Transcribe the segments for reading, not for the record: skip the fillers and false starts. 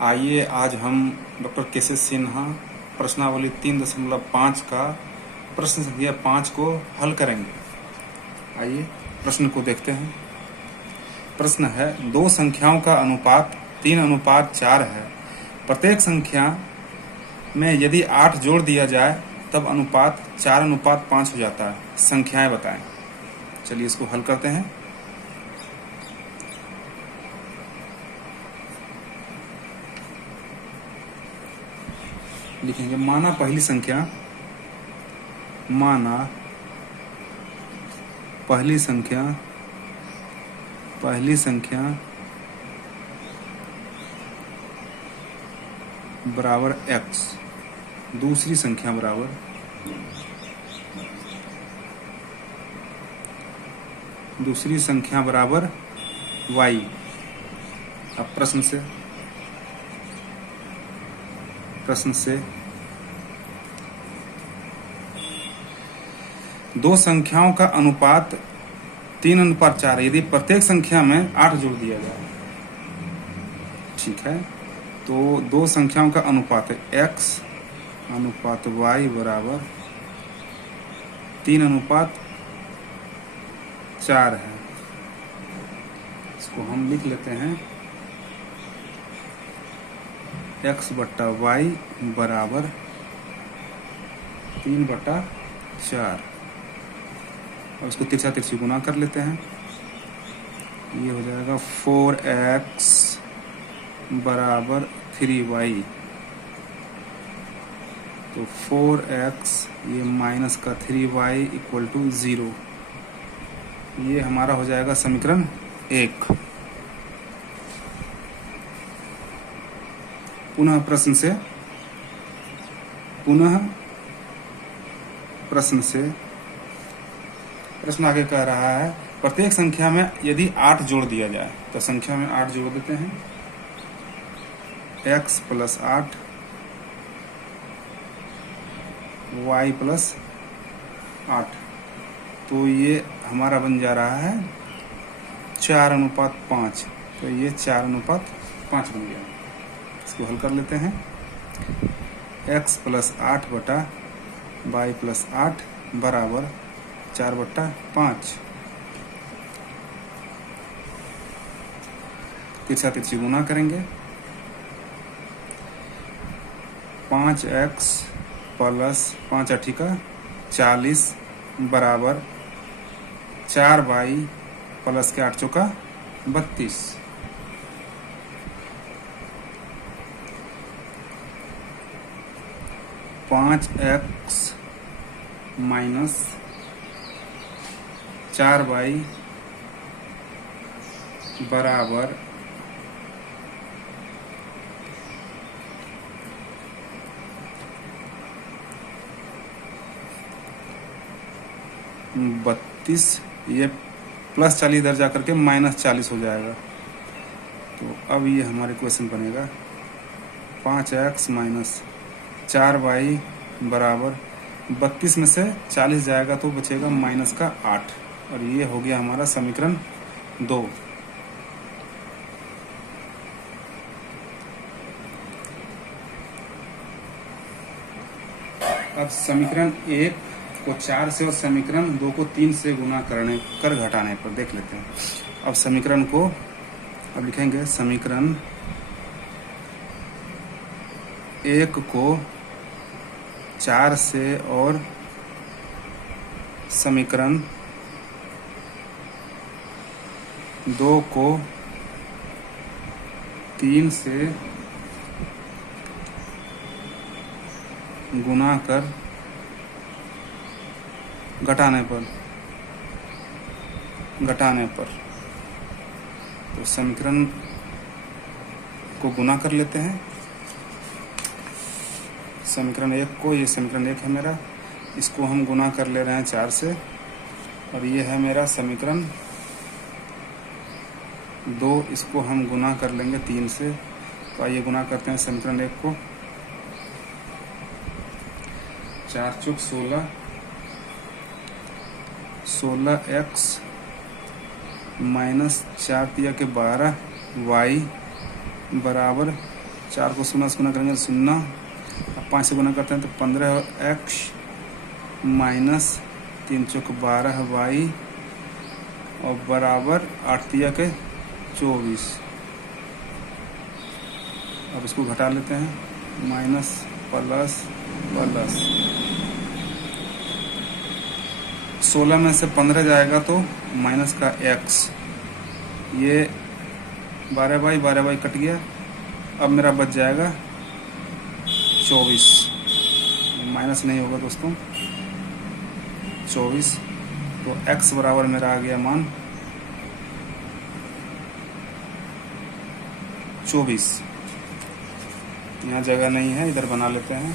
आइए आज हम डॉक्टर के.सी. सिन्हा प्रश्नावली 3.5 का प्रश्न संख्या 5 को हल करेंगे। आइए प्रश्न को देखते हैं। प्रश्न है, दो संख्याओं का अनुपात 3:4 है। प्रत्येक संख्या में यदि 8 जोड़ दिया जाए तब अनुपात 4:5 हो जाता है। संख्याएं बताएं। चलिए इसको हल करते हैं। लिखेंगे माना पहली संख्या बराबर x, दूसरी संख्या बराबर y। अब प्रश्न से दो संख्याओं का अनुपात 3:4 है यदि प्रत्येक संख्या में 8 जोड़ दिया जाए। ठीक है, तो दो संख्याओं का अनुपात है x अनुपात y बराबर 3:4 है। इसको हम लिख लेते हैं x बट्टा y बराबर 3/4 और इसको तिरछा तिरछी गुना कर लेते हैं। ये हो जाएगा 4x बराबर 3y। तो 4x ये माइनस का 3y इक्वल टू 0। ये हमारा हो जाएगा समीकरण 1। पुनः प्रश्न आगे कह रहा है, प्रत्येक संख्या में यदि 8 जोड़ दिया जाए तो संख्या में 8 जोड़ देते हैं। x प्लस 8 y प्लस 8, तो ये हमारा बन जा रहा है 4:5। तो ये 4:5 बन गया। इसको हल कर लेते हैं। x प्लस 8 बटा y प्लस 8 बराबर 4/5। तिरछा तिरछी गुना करेंगे। 5x प्लस 5 8 40 बराबर 4y प्लस के 8 चौका 32। पाँच x माइनस 4y बराबर 32। ये प्लस 40 इधर जा करके -40 हो जाएगा। तो अब ये हमारे क्वेश्चन बनेगा 5x माइनस 4y बराबर 32 में से 40 जाएगा तो बचेगा -8। और ये हो गया हमारा समीकरण 2। अब समीकरण 1 को 4 से और समीकरण 2 को 3 से गुना कर घटाने पर देख लेते हैं। अब समीकरण को अब लिखेंगे, समीकरण 1 को 4 से और समीकरण 2 को 3 से गुना कर घटाने पर तो समीकरण को गुना कर लेते हैं। समीकरण 1 को, ये समीकरण 1 है मेरा, इसको हम गुना कर ले रहे हैं 4 से और ये है मेरा समीकरण 2, इसको हम गुना कर लेंगे 3 से। तो आइए गुना करते हैं समीकरण 1 को। 4 चौक 16, 16x माइनस 4 तिया के 12 y बराबर 4 को 0 से गुना करेंगे 0, अब 5 से गुना करते हैं तो 15x माइनस 3 चौक 12y और बराबर 8 तिया के 24। अब इसको घटा लेते हैं, माइनस प्लस प्लस 16 में से 15 जाएगा तो माइनस का x, ये 12y कट गया, अब मेरा बच जाएगा 24, माइनस नहीं होगा दोस्तों 24। तो x बराबर मेरा आ गया मान 24। यहाँ जगह नहीं है, इधर बना लेते हैं।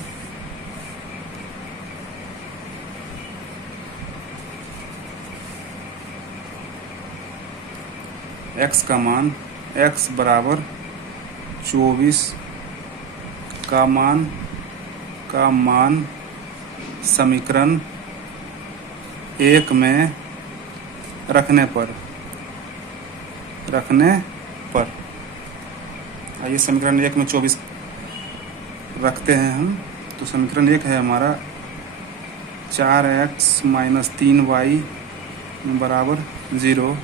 x का मान, x बराबर 24 का मान समीकरण 1 में रखने पर आइए समीकरण 1 में 24 रखते हैं हम, तो समीकरण 1 है हमारा 4x माइनस 3y बराबर 0।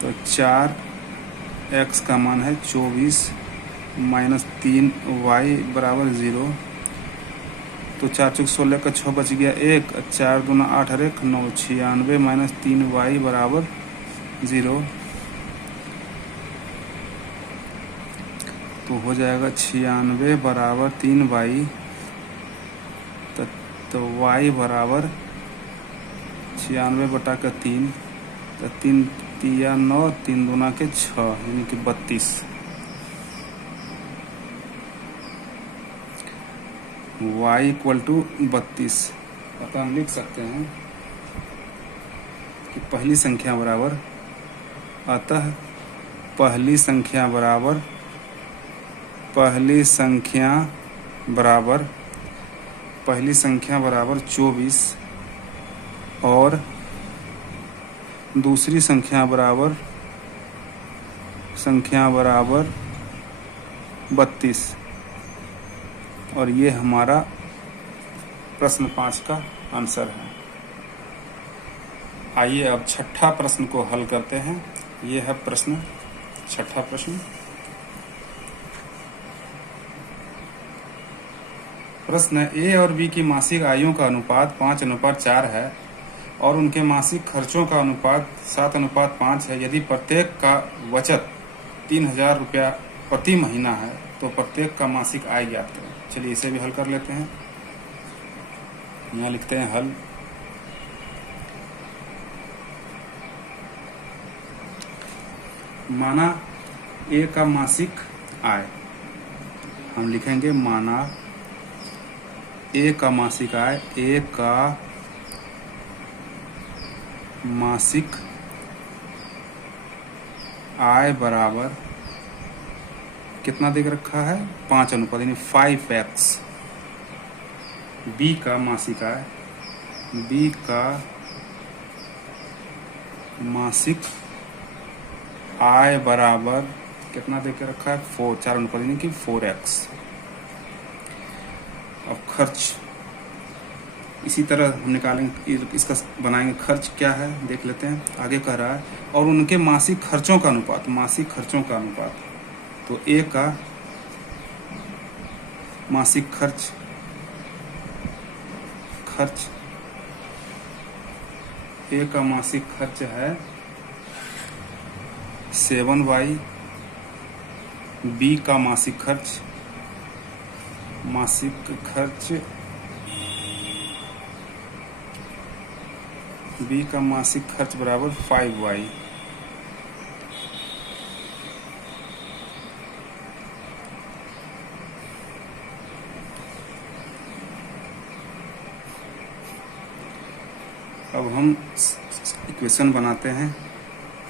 तो 4x का मान है 24 माइनस 3y बराबर 0। तो 4 चौक 16 का 6 बच गया 1, 4 दूना 8 और 1 9, 96 माइनस 3y बराबर 0। तो हो जाएगा 96 बराबर 3y, तो y बराबर 96 बटा का 3, तो 3 तिया 9, 3 दूना के 6 यानी कि 32। y equal to 32। अतः हम लिख सकते हैं कि पहली संख्या बराबर, अतः पहली संख्या बराबर 24 और दूसरी संख्या बराबर 32, और ये हमारा प्रश्न 5 का आंसर है। आइए अब छठा प्रश्न को हल करते हैं। ये है छठा प्रश्न। प्रश्न A और B की मासिक आयों का अनुपात 5:4 है और उनके मासिक खर्चों का अनुपात 7:5 है। यदि प्रत्येक का बचत 3000 रुपया प्रति महीना है तो प्रत्येक का मासिक आय ज्ञात करें। चलिए इसे भी हल कर लेते हैं। यहाँ लिखते हैं हल। माना A का मासिक आय, हम लिखेंगे माना A का मासिक आय, A का मासिक आय बराबर कितना देख रखा है 5 अनुपात यानी 5x। B का मासिक आय, B का मासिक आय बराबर कितना देख रखा है 4 अनुपात यानी कि 4x। अब खर्च इसी तरह हम निकालेंगे, इसका बनाएंगे। खर्च क्या है देख लेते हैं। आगे कह रहा है और उनके मासिक खर्चों का अनुपात, तो A का मासिक खर्च A का मासिक खर्च है 7y। B का मासिक खर्च B का मासिक खर्च बराबर 5y। अब हम इक्वेशन बनाते हैं।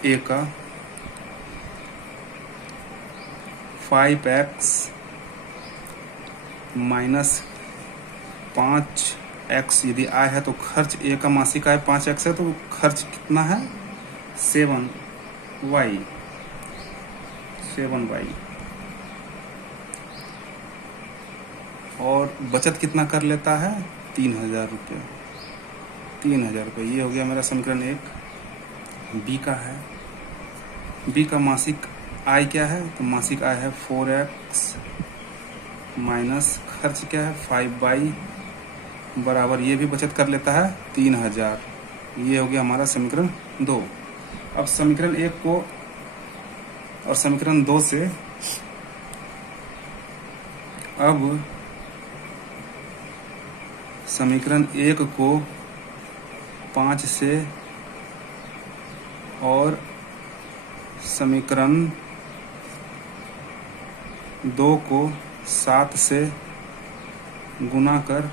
A का 5x माइनस 5x यदि आय है तो खर्च A का मासिक आय 5x है तो खर्च कितना है 7y। और बचत कितना कर लेता है, 3000 रुपये। 3000 रुपये, ये हो गया मेरा समीकरण 1। बी का है, बी का मासिक आय क्या है, तो मासिक आय है 4x माइनस खर्च क्या है 5y बराबर, ये भी बचत कर लेता है 3000। ये हो गया हमारा समीकरण 2। अब समीकरण 1 को और समीकरण 2 से अब समीकरण 1 को 5 से और समीकरण 2 को 7 से गुना कर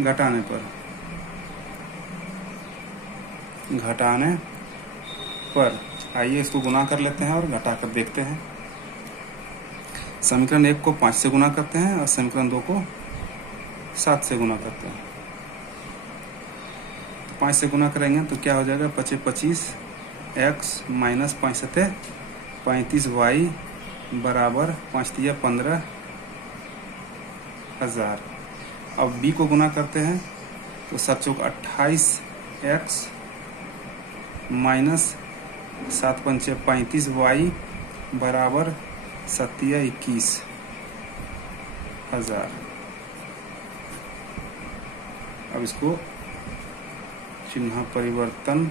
घटाने पर आइए इसको गुना कर लेते हैं और घटा कर देखते हैं। समीकरण 1 को 5 से गुना करते हैं और समीकरण 2 को 7 से गुना करते हैं। तो 5 से गुना करेंगे तो क्या हो जाएगा, 25x माइनस 5 सते 35y बराबर 5 तिया 15,000। अब b को गुना करते हैं तो 7 चौक 28x माइनस 7 पंचे 35y बराबर 7 तिया 21,000। अब इसको चिन्ह परिवर्तन,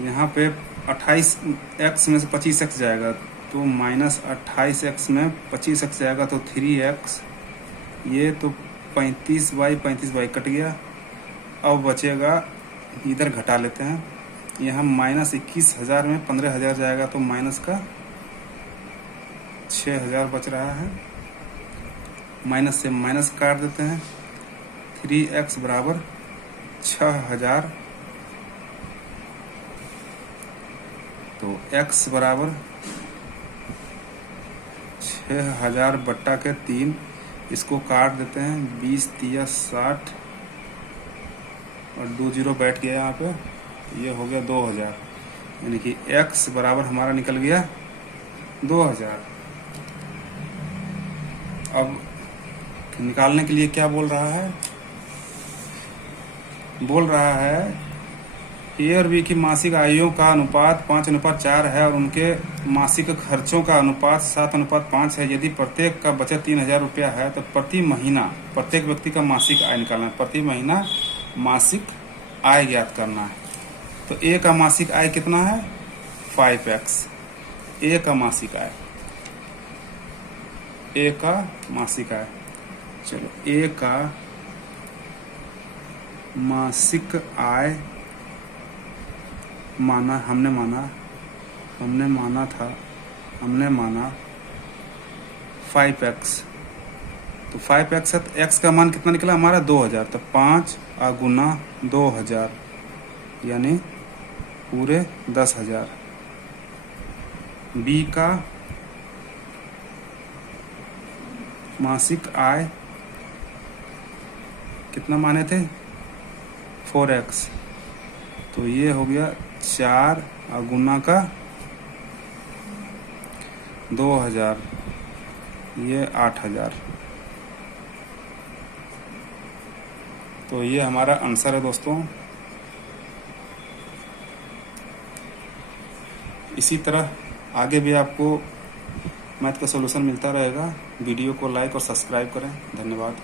यहाँ पे 28x में से 25x जाएगा तो माइनस 28x में 25x जाएगा तो 3x, ये तो 35y कट गया। अब बचेगा, इधर घटा लेते हैं, यहाँ माइनस 21,000 में 15,000 जाएगा तो माइनस का 6,000 बच रहा है। माइनस से माइनस काट देते हैं, 3x बराबर 6,000, तो x बराबर 6,000 बट्टा के 3, इसको काट देते हैं, 20 तिया 60 और 2 जीरो बैठ गया यहाँ पे, ये हो गया 2000, यानी कि x बराबर हमारा निकल गया 2000। अब निकालने के लिए क्या बोल रहा है, बोल रहा है ए और बी की मासिक आयों का अनुपात 5:4 है और उनके मासिक खर्चों का अनुपात 7:5 है। यदि प्रत्येक का बचत 3000 रुपया है तो प्रति महीना प्रत्येक व्यक्ति का मासिक आय निकालना है, प्रति महीना मासिक आय ज्ञात करना है। तो ए का मासिक आय कितना है, 5x। ए का मासिक आय, ए का मासिक आय, चलो ए का मासिक आय हमने माना 5x। तो 5x है तो x का मान कितना निकला हमारा 2000, तो 5 गुना 2000 यानी पूरे 10,000। b का मासिक आय कितना माने थे, 4x, तो ये हो गया 4 गुना का 2000, ये 8000। तो ये हमारा आंसर है दोस्तों। इसी तरह आगे भी आपको मैथ का सॉल्यूशन मिलता रहेगा। वीडियो को लाइक और सब्सक्राइब करें। धन्यवाद।